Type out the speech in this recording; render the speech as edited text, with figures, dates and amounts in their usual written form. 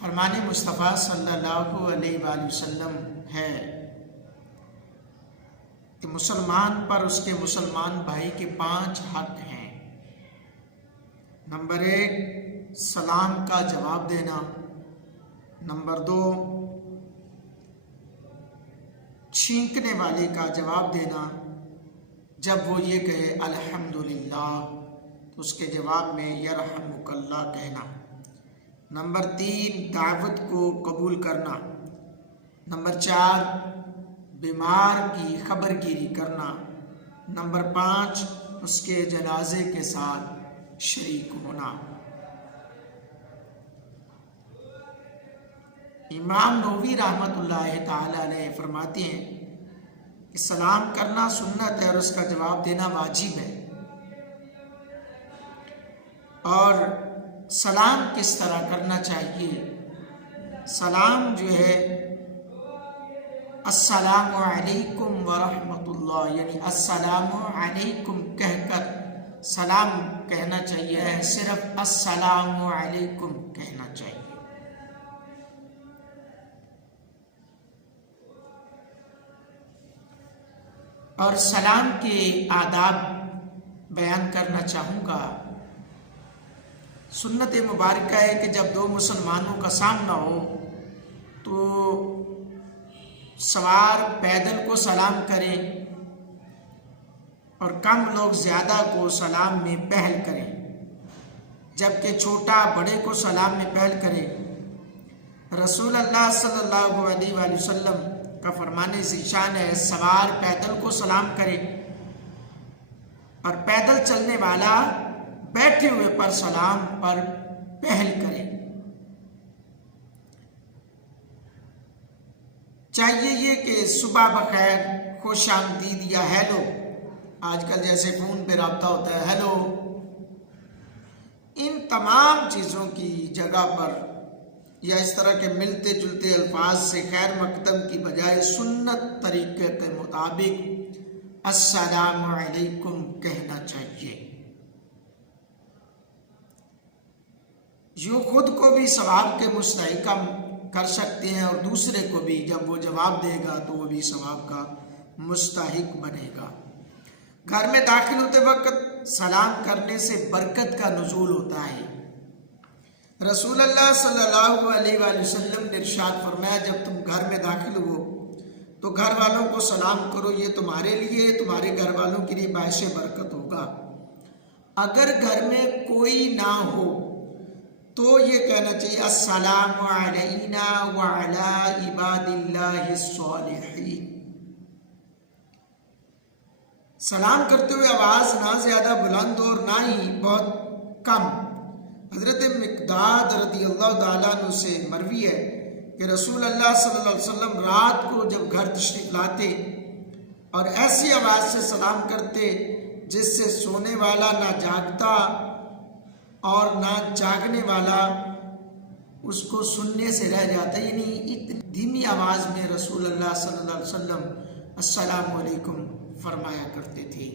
فرمان مصطفیٰ صلی اللہ علیہ وآلہ وسلم ہے کہ مسلمان پر اس کے مسلمان بھائی کے 5 حق ہیں۔ نمبر 1 سلام کا جواب دینا، نمبر 2 چھینکنے والے کا جواب دینا، جب وہ یہ کہے الحمدللہ تو اس کے جواب میں یرحمک اللہ کہنا، نمبر 3 دعوت کو قبول کرنا، نمبر 4 بیمار کی خبر گیری کرنا، نمبر 5 اس کے جنازے کے ساتھ شریک ہونا۔ امام نووی رحمۃ اللہ تعالی علیہ فرماتے ہیں کہ سلام کرنا سنت ہے اور اس کا جواب دینا واجب ہے۔ اور سلام کس طرح کرنا چاہیے؟ سلام جو ہے السلام علیکم ورحمۃ اللہ، یعنی السلام علیکم کہہ کر سلام کہنا چاہیے، صرف السلام علیکم کہنا چاہیے۔ اور سلام کے آداب بیان کرنا چاہوں گا۔ سنت مبارکہ ہے کہ جب 2 مسلمانوں کا سامنا ہو تو سوار پیدل کو سلام کریں اور کم لوگ زیادہ کو سلام میں پہل کریں، جبکہ چھوٹا بڑے کو سلام میں پہل کرے۔ رسول اللہ صلی اللہ علیہ وآلہ وسلم کا فرمان ذیشان ہے سوار پیدل کو سلام کرے اور پیدل چلنے والا بیٹھے ہوئے پر سلام پر پہل کرے۔ چاہیے یہ کہ صبح بخیر، خوش آمدید یا ہیلو، آج کل جیسے فون پہ رابطہ ہوتا ہے ہیلو، ان تمام چیزوں کی جگہ پر یا اس طرح کے ملتے جلتے الفاظ سے خیر مقدم کی بجائے سنت طریقے کے مطابق السلام علیکم کہنا چاہیے۔ جو خود کو بھی ثواب کے مستحق کر سکتے ہیں اور دوسرے کو بھی جب وہ جواب دے گا تو وہ بھی ثواب کا مستحق بنے گا۔ گھر میں داخل ہوتے وقت سلام کرنے سے برکت کا نزول ہوتا ہے۔ رسول اللہ صلی اللہ علیہ وآلہ وسلم نے ارشاد فرمایا جب تم گھر میں داخل ہو تو گھر والوں کو سلام کرو، یہ تمہارے لیے تمہارے گھر والوں کے لیے باعث برکت ہوگا۔ اگر گھر میں کوئی نہ ہو تو یہ کہنا چاہیے السلام علینا وعلی عباد اللہ الصالحین۔ سلام کرتے ہوئے آواز نہ زیادہ بلند اور نہ ہی بہت کم۔ حضرت مقداد رضی اللہ تعالیٰ عنہ سے مروی ہے کہ رسول اللہ صلی اللہ علیہ وسلم رات کو جب گھر تشریف لاتے اور ایسی آواز سے سلام کرتے جس سے سونے والا نہ جاگتا اور نہ جاگنے والا اس کو سننے سے رہ جاتا، یعنی اتنی دھیمی آواز میں رسول اللہ صلی اللہ علیہ وسلم السلام علیکم فرمایا کرتے تھے۔